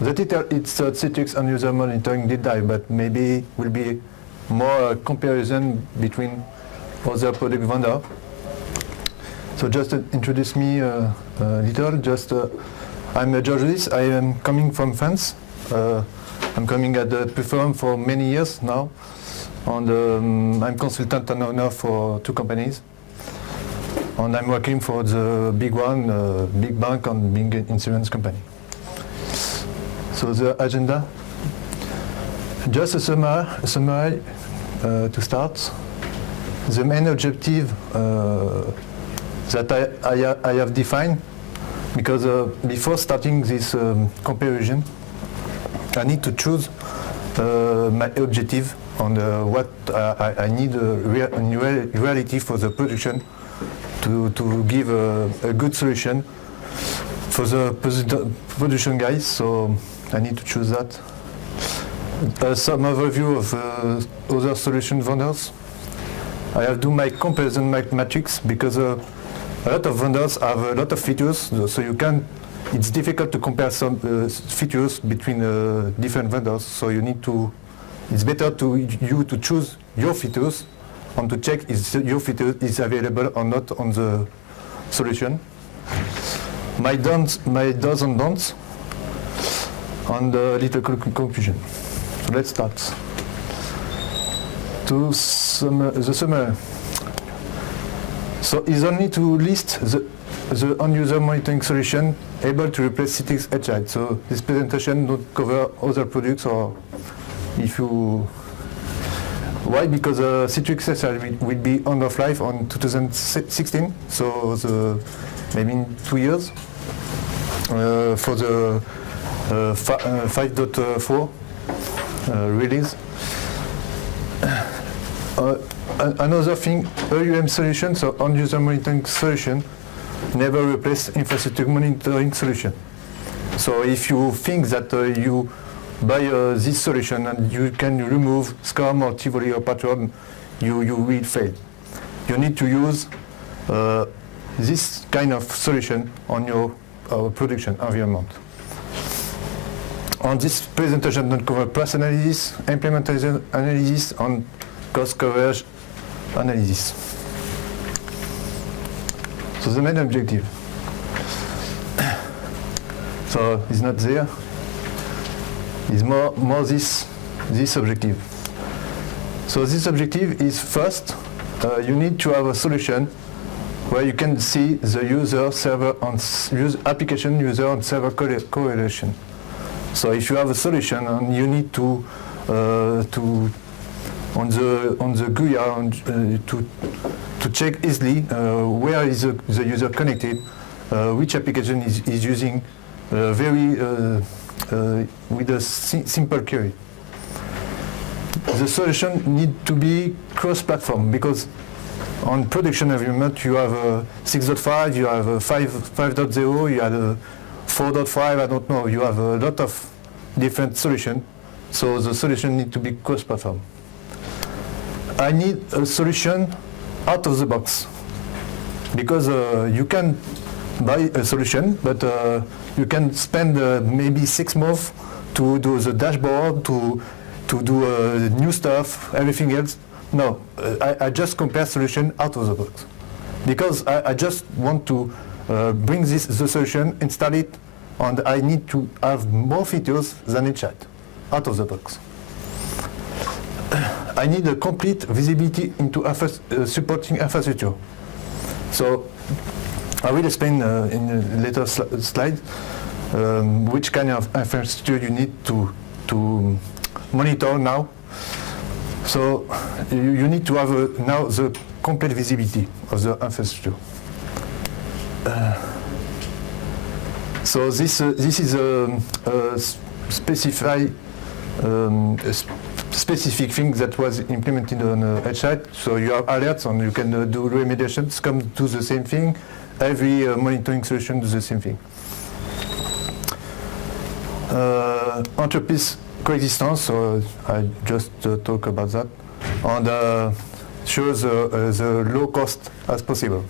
The title it's Citrix and user monitoring deep dive, but maybe will be more comparison between other product vendor. So just introduce me a little. Just I'm Georges. I am coming from France. I'm coming at the firm for many years now, and I'm consultant and owner for 2 companies. And I'm working for the big one, big bank and big insurance company. So the agenda, just a summary to start. The main objective that I have defined, because before starting this comparison, I need to choose my objective on what I need in reality for the production to give a good solution for the production guys. So I need to choose that. Some overview of other solution vendors. I have do my comparison matrix because a lot of vendors have a lot of features, so it's difficult to compare some features between different vendors. So you need to. It's better to choose your features and to check if your feature is available or not on the solution. My does and don'ts, and a little conclusion. So let's start. To the summary. So it's only to list the end-user monitoring solution able to replace Citrix HI. So this presentation don't cover other products, or if you. Why? Because Citrix HI will be end of life on 2016. So maybe in 2 years for the 5.4 release. Another thing, AUM solution, so end-user monitoring solution, never replace infrastructure monitoring solution. So if you think that you buy this solution and you can remove SCORM or Tivoli or Patron, you will fail. You need to use this kind of solution on your production environment. On this presentation, don't cover price analysis, implementation analysis, and cost coverage analysis. So the main objective. So it's not there. It's more this objective. So this objective is first, you need to have a solution where you can see the user, server, and application user and server correlation. So if you have a solution and you need to on the GUI to check easily where is the user connected, which application is using with a simple query. The solution need to be cross-platform, because on production environment you have 6.5, you have 5.0, you have 4.5, I don't know, you have a lot of different solutions. So the solution need to be cross-platform. I need a solution out of the box, because you can buy a solution, but you can spend maybe 6 months to do the dashboard, to do new stuff, everything else. No, I just compare solution out of the box, because I just want to bring the solution, install it, and I need to have more features than a chat out of the box. I need a complete visibility into supporting infrastructure. So I will explain in a later slide which kind of infrastructure you need to monitor now. So you need to have now the complete visibility of the infrastructure. So this is a specific thing that was implemented on HI. So you have alerts and you can do remediations, come do the same thing. Every monitoring solution does the same thing. Entreprise coexistence, so I just talk about that, and shows the low cost as possible.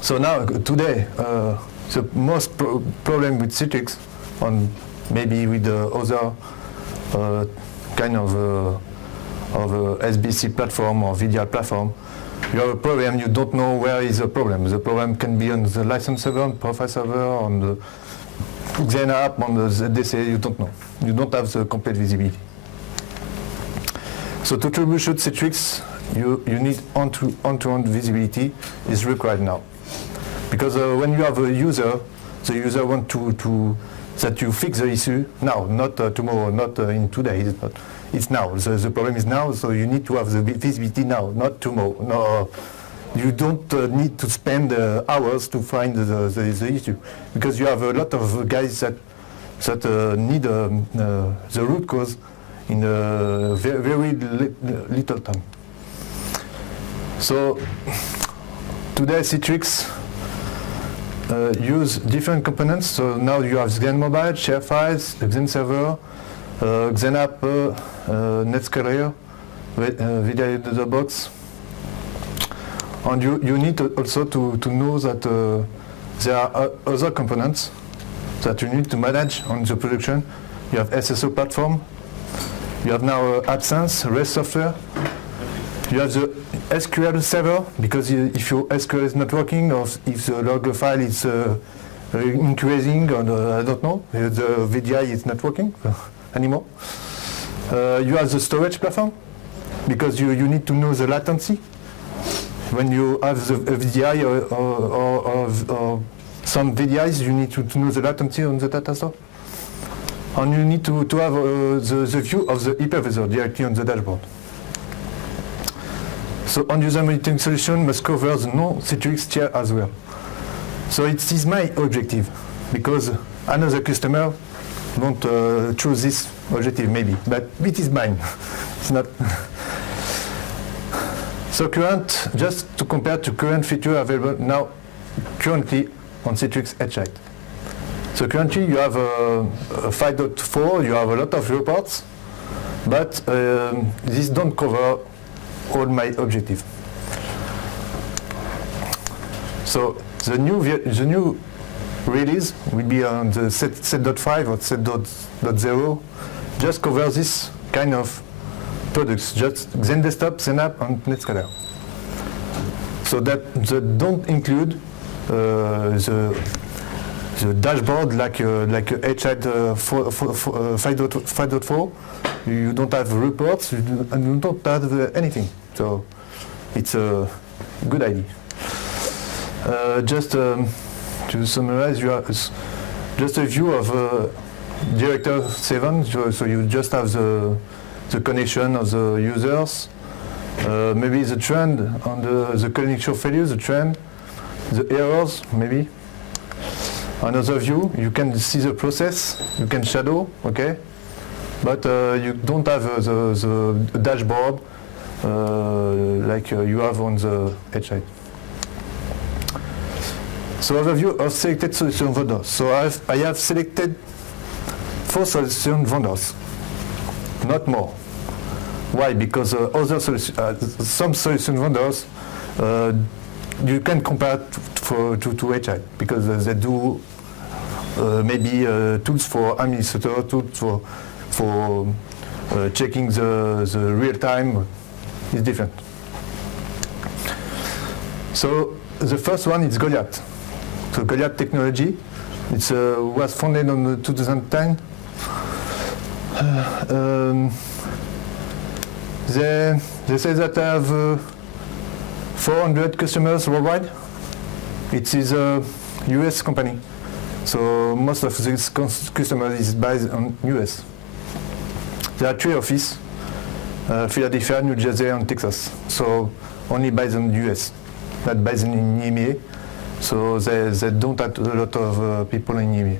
So now, today, the most problem with Citrix, and maybe with the other kind of SBC platform or VDI platform, you have a problem, you don't know where is the problem. The problem can be on the license server, on profile server, on the Xen app, on the ZDC, you don't know. You don't have the complete visibility. So to troubleshoot Citrix, you need on-to-on visibility is required now. Because when you have a user, the user wants that you fix the issue now, not tomorrow, not in 2 days. It's now. The problem is now, so you need to have the visibility now, not tomorrow. No, you don't need to spend hours to find the issue, because you have a lot of guys that need the root cause in a very little time. So today Citrix use different components. So now you have Xen Mobile, share files, Xen Server, Xen App, NetScaler, VDI in the box. And you need also to know that there are other components that you need to manage on the production. You have SSO platform. You have now Absence, REST software. You have the SQL server, because if your SQL is not working, or if the log file is increasing, or I don't know, the VDI is not working anymore. You have the storage platform, because you need to know the latency. When you have the VDI or some VDIs, you need to know the latency on the data store. And you need to have the view of the hypervisor directly on the dashboard. So end-user monitoring solution must cover the non-Citrix tier as well. So it is my objective, because another customer won't choose this objective maybe, but it is mine. It's not. So just to compare to current feature available now, currently on Citrix H8. So currently you have a 5.4, you have a lot of reports, but this don't cover all my objective. So the new release will be on the set.5 or set.0, just cover this kind of products, just Xen Desktop, Xen App, and NetScaler. So that don't include the dashboard like H8 5.4. You don't have reports, and you don't have anything. So it's a good idea. Just to summarize, you have just a view of Director 7. So you just have the connection of the users, maybe the trend on the connection failure, the trend, the errors, maybe. Another view, you can see the process, you can shadow, okay, but you don't have the dashboard like you have on the H8. So overview of selected solution vendors. So I have selected 4 solution vendors, not more. Why? Because some solution vendors you can compare to H8, because they do maybe tools for administrator, tools for checking the real time is different. So the first one is Goliath. So Goliath technology, it was founded in 2010. They say that they have 400 customers worldwide. It is a US company. So most of these customers is based on US. There are 3 offices, Philadelphia, New Jersey, and Texas. So only based on US, not based in EMEA. So they don't have a lot of people in EMEA.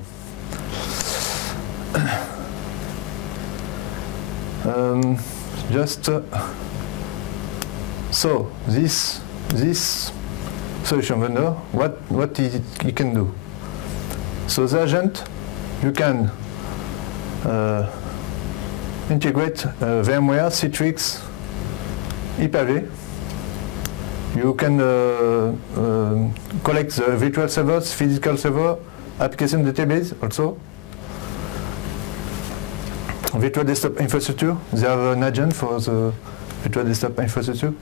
So this solution vendor, what it can do? So the agent, you can integrate VMware, Citrix, Hyper-V. You can collect the virtual servers, physical server, application database also. Virtual desktop infrastructure, they have an agent for the virtual desktop infrastructure.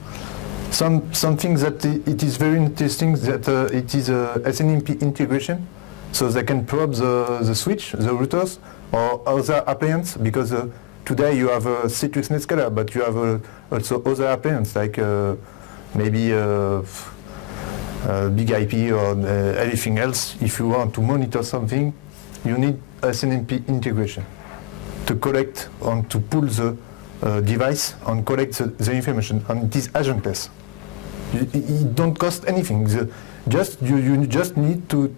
Some things that it is very interesting that it is a SNMP integration, so they can probe the switch, the routers, or other appliances, because today you have a Citrix NetScaler, but you have also other appliances like maybe big IP or everything else. If you want to monitor something, you need SNMP integration to collect and to pull the device and collect the information, and it is agentless. It don't cost anything. You just need to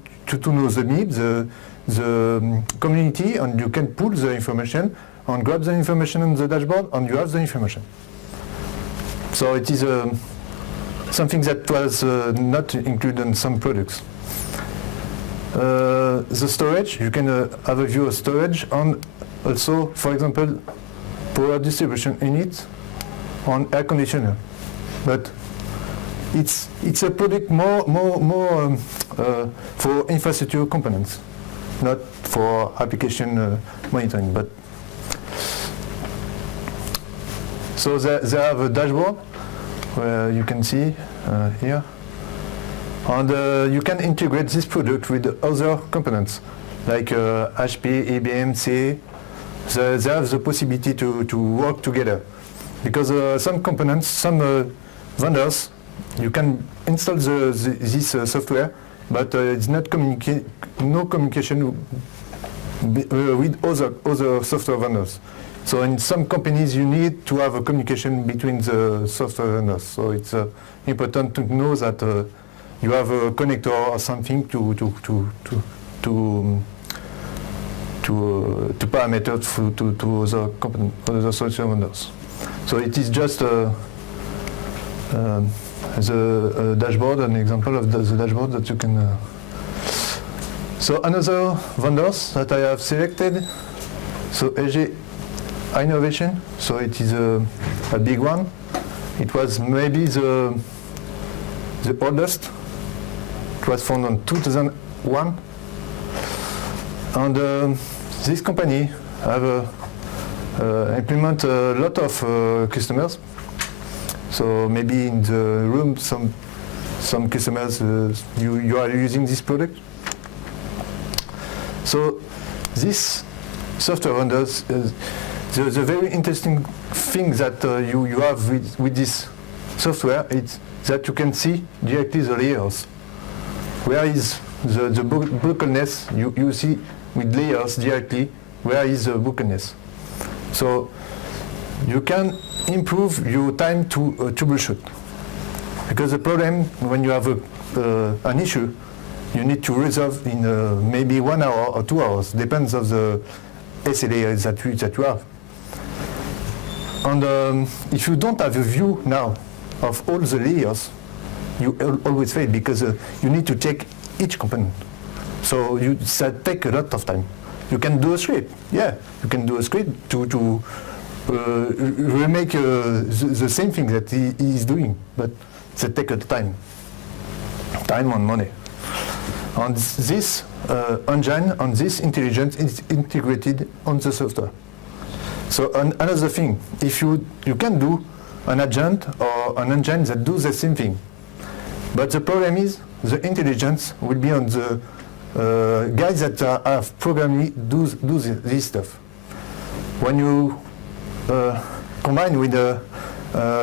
know the need, the community, and you can pull the information and grab the information on the dashboard, and you have the information. So it is something that was not included in some products. The storage, you can have a view of storage, and also, for example, power distribution unit on air conditioner. But it's a product more for infrastructure components, not for application monitoring. But so they have a dashboard where you can see here, and you can integrate this product with other components like HP, IBM, CA. They have the possibility to work together, because some components, some vendors, you can install this software, but it's not no communication with other software vendors. So in some companies you need to have a communication between the software vendors. So it's important to know that you have a connector or something to parameter to other software vendors. So it is just as a dashboard, an example of the dashboard that you can. So another vendors that I have selected. So AG Innovation. So it is a big one. It was maybe the oldest. It was founded in 2001. And this company have implement a lot of customers. So maybe in the room, some customers you are using this product. So this software vendors, the very interesting thing that you have with this software is that you can see directly the layers. Where is the brokenness? You see with layers directly where is the brokenness. So you can improve your time to troubleshoot. Because the problem, when you have an issue, you need to resolve in maybe 1 hour or 2 hours, depends on the SLA that you have. And if you don't have a view now of all the layers, you always fail, because you need to check each component. So that takes a lot of time. You can do a script, yeah, you can do a script to remake the same thing that he is doing, but that takes time and money. And this engine and this intelligence is integrated on the software. So another thing, if you can do an agent or an engine that does the same thing, but the problem is the intelligence will be on the guys that have programmed do this stuff. When you combine with a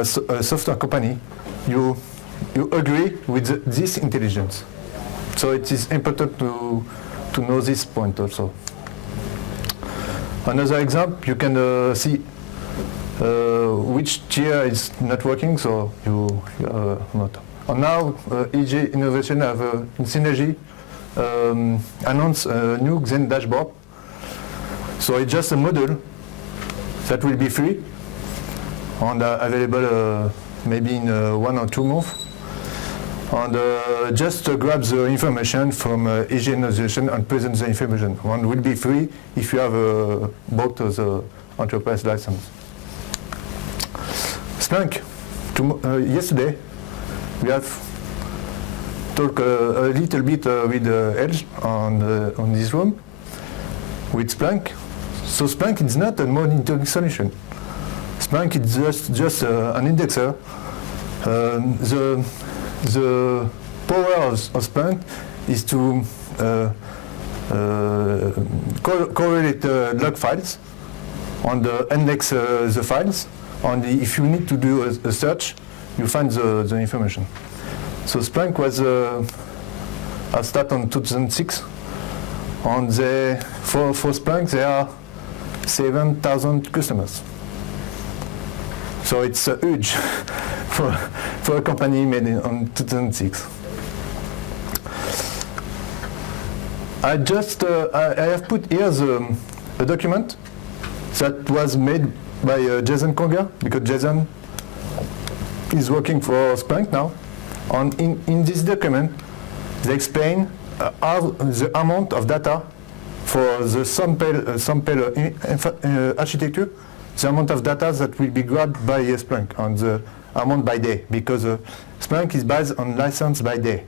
software company, you agree with this intelligence. So it is important to know this point also. Another example, you can see which tier is not working, so you not. And now EG Innovation have in Synergy announced a new Xen dashboard. So it's just a model that will be free and available maybe in 1 or 2 months. And just grab the information from EG Innovation and present the information. One will be free if you have bought the enterprise license. Splunk, yesterday, we have talked a little bit with Edge on this room with Splunk. So Splunk is not a monitoring solution. Splunk is just an indexer. The power of Splunk is to correlate log files and index the files. And if you need to do a search, you find the information. So Splunk was started in 2006, and for Splunk there are 7,000 customers. So it's huge for a company made in 2006. I have put here a document that was made by Jason Conger, because Jason is working for Splunk now. And in this document, they explain how the amount of data for the sample architecture, the amount of data that will be grabbed by Splunk, and the amount by day, because Splunk is based on license by day.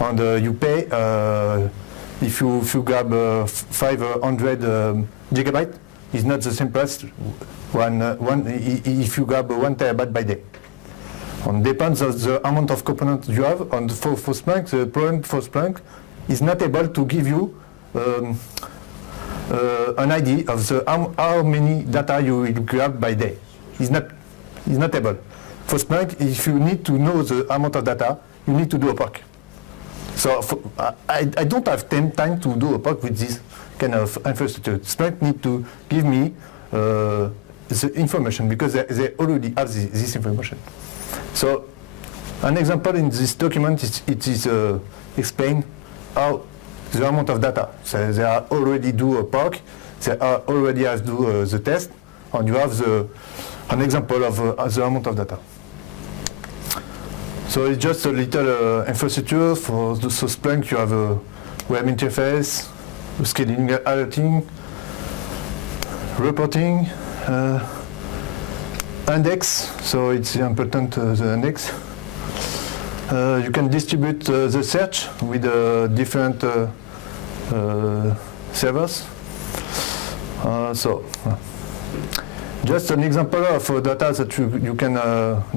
And you pay, if you grab 500 gigabytes, it's not the same price if you grab 1 terabyte by day. And depends on the amount of components you have. And for Splunk, the problem for Splunk is not able to give you an idea of how many data you will grab by day. It's not able. For Splunk, if you need to know the amount of data, you need to do a POC. So I don't have time to do a POC with this kind of infrastructure. Splunk need to give me the information, because they already have this information. So an example in this document is explain how the amount of data. So they are already do a POC, they are already have do the test, and you have an example of the amount of data. So it's just a little infrastructure for the Splunk. You have a web interface, scheduling, alerting, reporting, index. So it's important, the index. You can distribute the search with different servers. Just an example of data that you can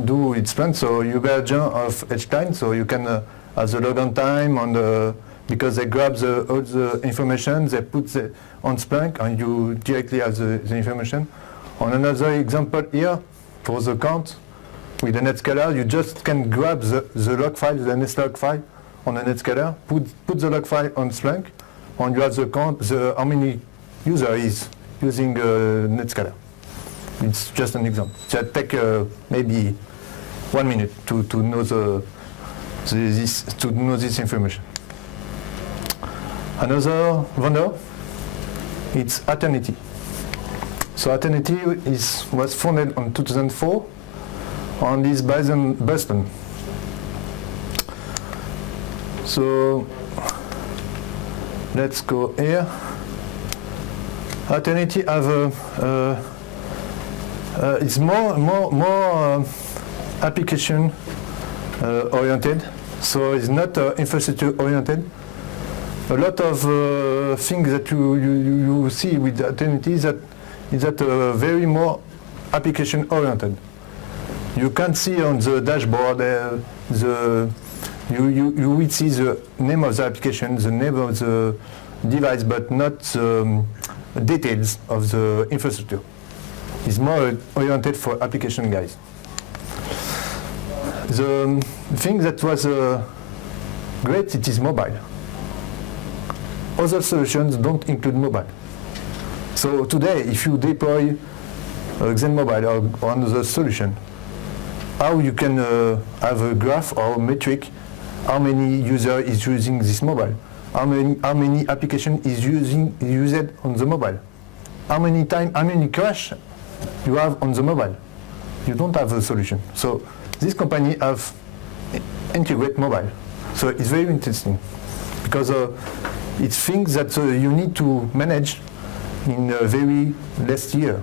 do with Splunk. So you get a job of each time, so you can have the logon time, and because they grab all the information, they put on Splunk, and you directly have the information. On another example here, for the count, with the Netscaler, you just can grab the log file, the netlog file on the Netscaler, put the log file on Splunk, and you have the count, how many user is using Netscaler. It's just an example. That take maybe 1 minute to know this information. Another vendor, it's Eternity. So Eternity was founded in 2004 and is based in Boston. So let's go here. Eternity have it's more application oriented, so it's not infrastructure oriented. A lot of things that you see with Eternity is that very more application oriented. You can see on the dashboard you will see the name of the application, the name of the device, but not the details of the infrastructure. It's more oriented for application guys. The thing that was great, it is mobile. Other solutions don't include mobile. So today, if you deploy Xen Mobile or another solution, how you can have a graph or metric, how many user is using this mobile, how many application is used on the mobile, how many crash you have on the mobile. You don't have a solution. So this company have integrate mobile. So it's very interesting because it's things that you need to manage in a very last year,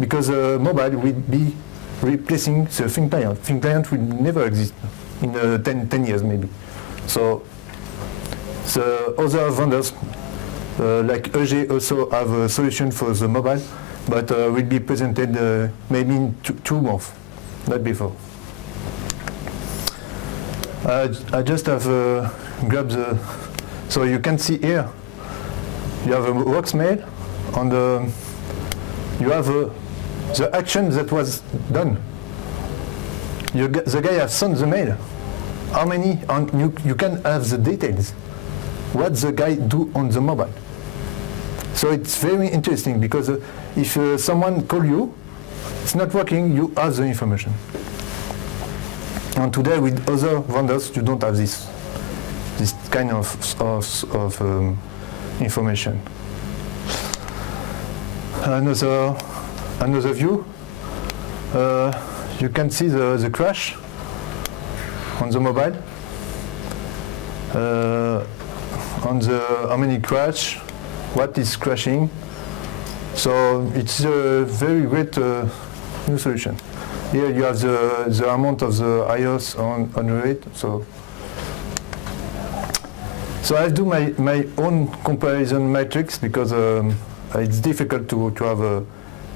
because mobile will be replacing the thin client. Thin client will never exist. in 10 years maybe. So the other vendors, like EG, also have a solution for the mobile, but will be presented maybe in 2 months, not before. I just have grabbed the, so you can see here, you have a works mail, and you have the action that was done. The guy has sent the mail. How many? And you can have the details. What the guy do on the mobile. So it's very interesting because if someone call you, it's not working, you have the information. And today with other vendors, you don't have this kind of information. Another view. You can see the crash on the mobile. On the how many crash, what is crashing. So it's a very great new solution. Here you have the amount of the iOS on rate. So I do my own comparison matrix because it's difficult to have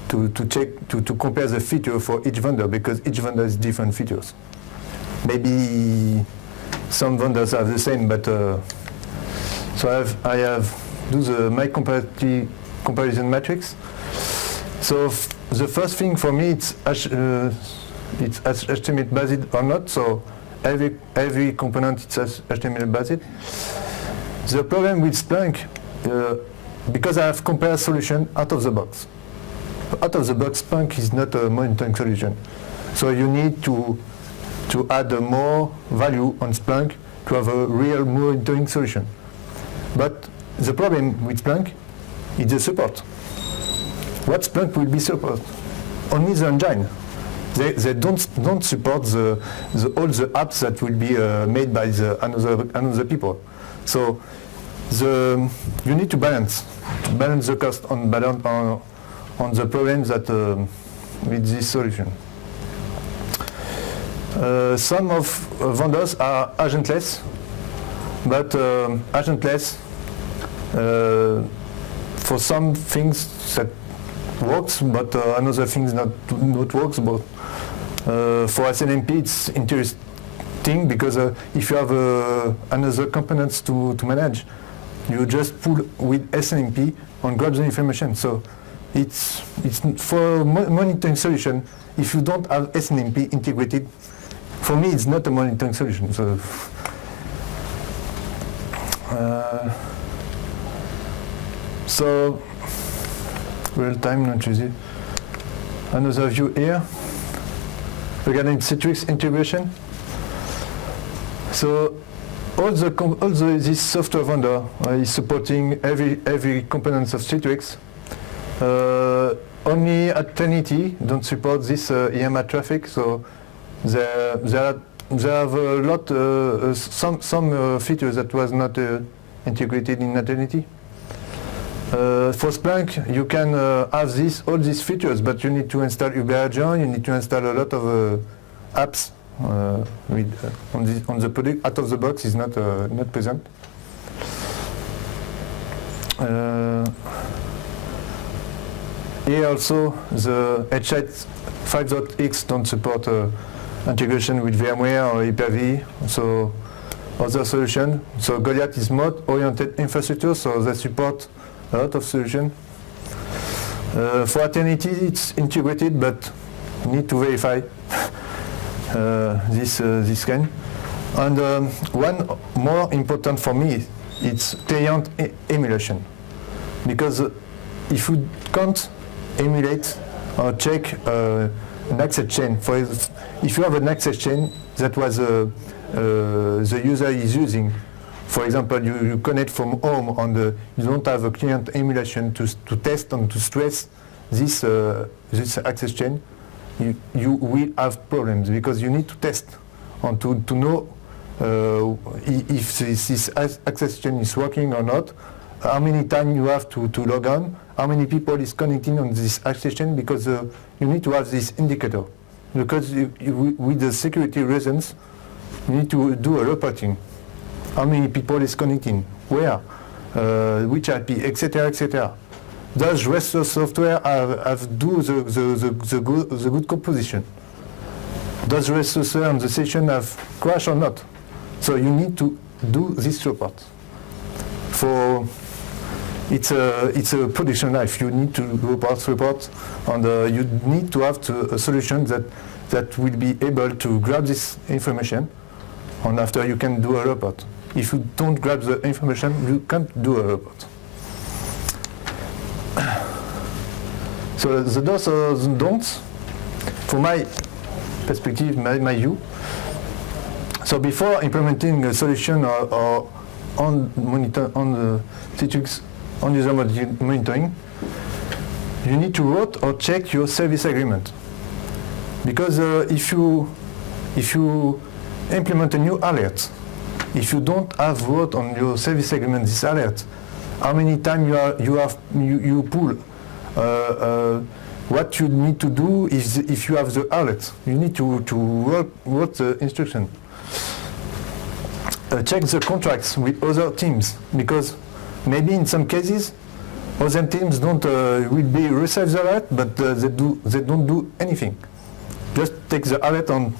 to check to compare the feature for each vendor because each vendor has different features. Maybe some vendors have the same, but so I have do my comparison matrix. So the first thing for me it's HTML based or not. So every component is HTML based. The problem with Splunk, because I have compared solution out of the box. Out of the box, Splunk is not a monitoring solution. So you need to add more value on Splunk to have a real monitoring solution. But the problem with Splunk is the support. What Splunk will be support? Only the engine. They don't support all the apps that will be made by another people. So you need to balance the cost on the problems that with this solution. Some of vendors are agentless, but agentless for some things that works, but another things not works. But for SNMP, it's interesting because if you have another components to manage, you just pull with SNMP and grab the information. So it's for monitoring solution. If you don't have SNMP integrated, for me it's not a monitoring solution. So real time, not easy. Another view here regarding Citrix integration. So all this software vendor is supporting every components of Citrix. Only at Trinity don't support this EMA traffic, so they have a lot some features that was not integrated in Eternity. For Splunk, you can have all these features, but you need to install UberAgent, you need to install a lot of apps on the product. Out of the box is not present. Here also the H8 5.x don't support integration with VMware or Hyper-V, so other solution. So Goliath is more oriented infrastructure, so they support a lot of solution. For Eternity it's integrated, but need to verify this kind. And one more important for me, it's client emulation, because if you can't emulate or check an access chain, if you have an access chain that was the user is using, for example, you connect from home and you don't have a client emulation to test and to stress this access chain, you will have problems, because you need to test and to know if this access chain is working or not, how many times you have to log on, how many people is connecting on this access chain, because you need to have this indicator. Because with the security reasons, you need to do a reporting. How many people is connecting? Where? Which IP, etc., etc. Does rest of software have do the good composition? Does the rest of software on the session have crash or not? So you need to do this report. For it's a production life. You need to report on you need to have a solution that will be able to grab this information, and after you can do a report. If you don't grab the information, you can't do a report. So the do's and don'ts, from my perspective, my view. So before implementing a solution or on the Citrix on user monitoring, you need to write or check your service agreement. Because if you implement a new alert, if you don't have wrote on your service agreement this alert, how many times you pull, what you need to do is if you have the alert, you need to write the instruction. Check the contracts with other teams, because maybe in some cases other teams don't will be receive the alert, but they don't do anything. Just take the alert on.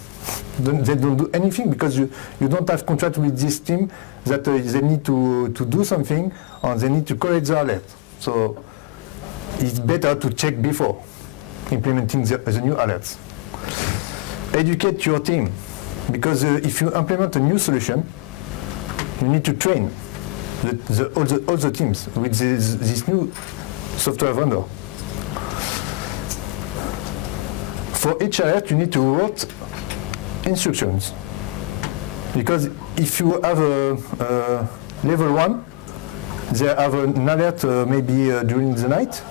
They don't do anything because you don't have contract with this team that they need to do something and they need to correct the alert. So it's better to check before implementing the new alerts. Educate your team, because if you implement a new solution, you need to train all the teams with this new software vendor. For each alert, you need to write instructions, because if you have a level 1, they have an alert maybe during the night,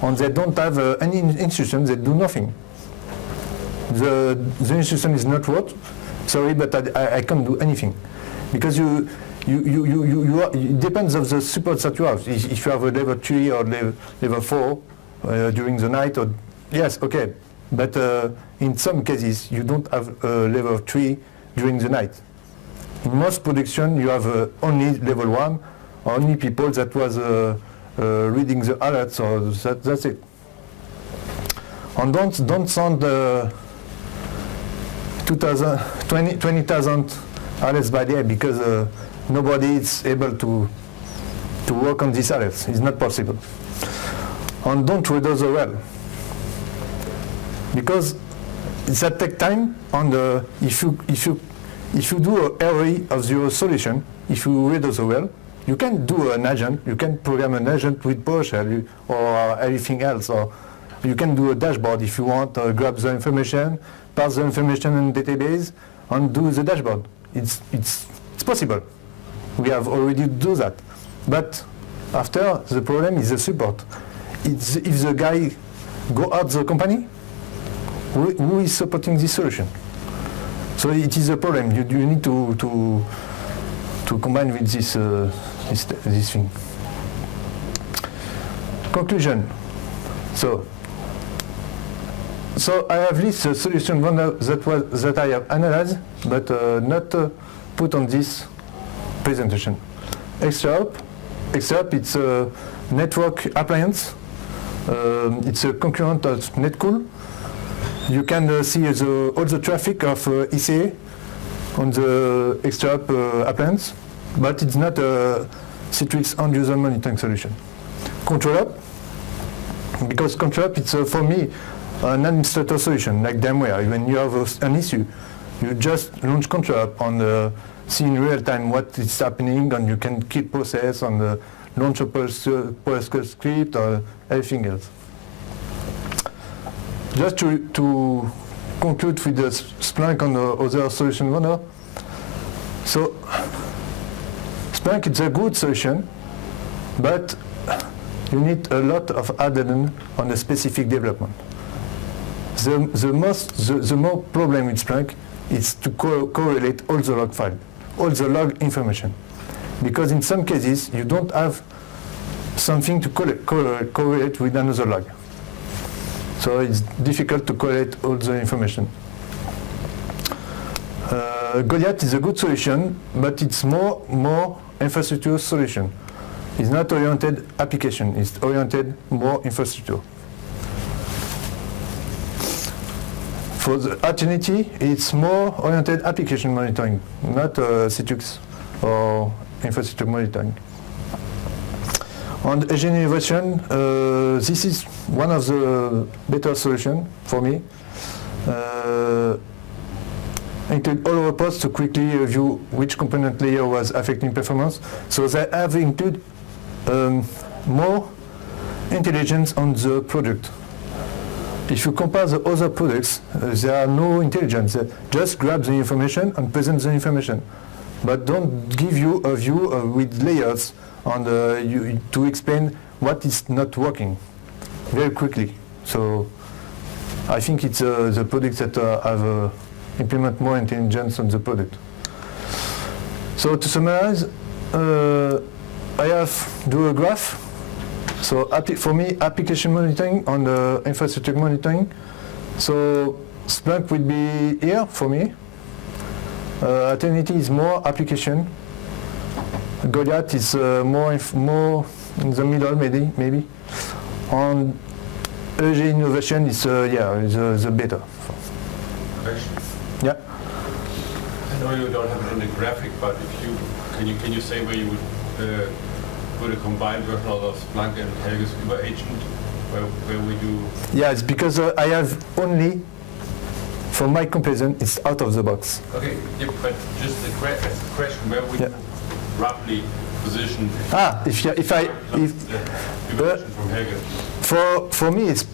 and they don't have any instructions, they do nothing. The instruction is not wrote. Sorry, but I can't do anything, because it depends on the support that you have. If you have a level 3 or level 4 during the night, or yes, okay. But in some cases, you don't have level 3 during the night. In most production, you have only level 1, only people that was reading the alerts, so that's it. And don't send 20,000 alerts by day, because nobody is able to work on these alerts. It's not possible. And don't read as well, because that take time. And if you do a array of your solution, if you read as well, you can do an agent. You can program an agent with PowerShell or anything else, or you can do a dashboard if you want. Grab the information, pass the information in database, and do the dashboard. It's possible. We have already do that. But after, the problem is the support. It's if the guy go out the company, who is supporting this solution? So it is a problem. You need to combine with this thing. Conclusion. So I have listed solution that I have analyzed, but not put on this presentation. Extrahop, it's a network appliance. It's a concurrent of Netcool. You can see all the traffic of ECA on the Extrahop appliance, but it's not a Citrix end-user monitoring solution. ControlUp, because ControlUp, it's for me an administrator solution, like VMware. When you have an issue, you just launch ControlUp and see in real time what is happening, and you can kill process and launch a PowerShell script or everything else. Just to conclude with the Splunk and the other solution vendor. So Splunk is a good solution, but you need a lot of add-on on the specific development. The more problem with Splunk is to correlate all the log file, all the log information, because in some cases you don't have something to correlate with another log. So it's difficult to correlate all the information. Goliath is a good solution, but it's more infrastructure solution. It's not oriented application, it's oriented more infrastructure. For the Eternity, it's more oriented application monitoring, not Citrix or infrastructure monitoring. On the Asian innovation, this is one of the better solutions for me. Include all reports to quickly review which component layer was affecting performance. So they have included more intelligence on the product. If you compare the other products, there are no intelligence. They just grab the information and present the information, but don't give you a view with layers on to explain what is not working very quickly. So I think it's the products that have implement more intelligence on the product. So to summarize, I have do a graph. So for me, application monitoring on the infrastructure monitoring. So Splunk would be here for me. Eternity is more application. Goliath is more in the middle, maybe. On EG innovation is the better. Question. Yeah. I know you don't have it in the graphic, but can you say where you would put a combined version of Splunk and Helge's Uber agent, where we do? Yeah, it's because I have only, for my comparison, it's out of the box. Okay, yeah, but just the question, where would you roughly position? If from Helge? For me, it's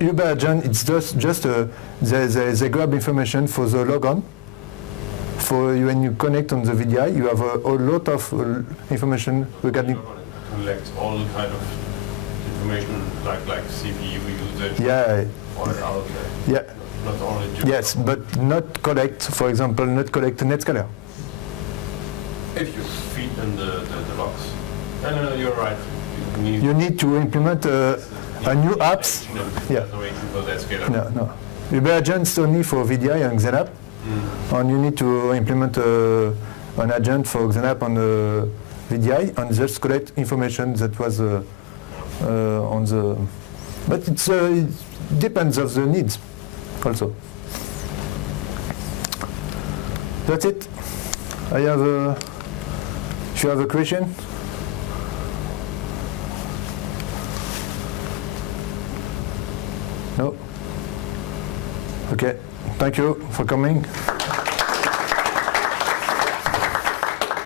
Uber agent. It's just they grab information for the logon. For when you connect on the VDI, you have a lot of information regarding. Collect all kind of information like CPU usage. Yeah. Or other. Yeah. Not only. Yes, but not collect. For example, not collect NetScaler. If you feed in the logs. No, you're right. You need to implement a new apps. Yeah. No. Uber agents only for VDI and XenApp, and you need to implement an agent for XenApp on the VDI and just collect information that was on the. But it depends of the needs, also. That's it. I have a. If you have a question. No? Okay, thank you for coming.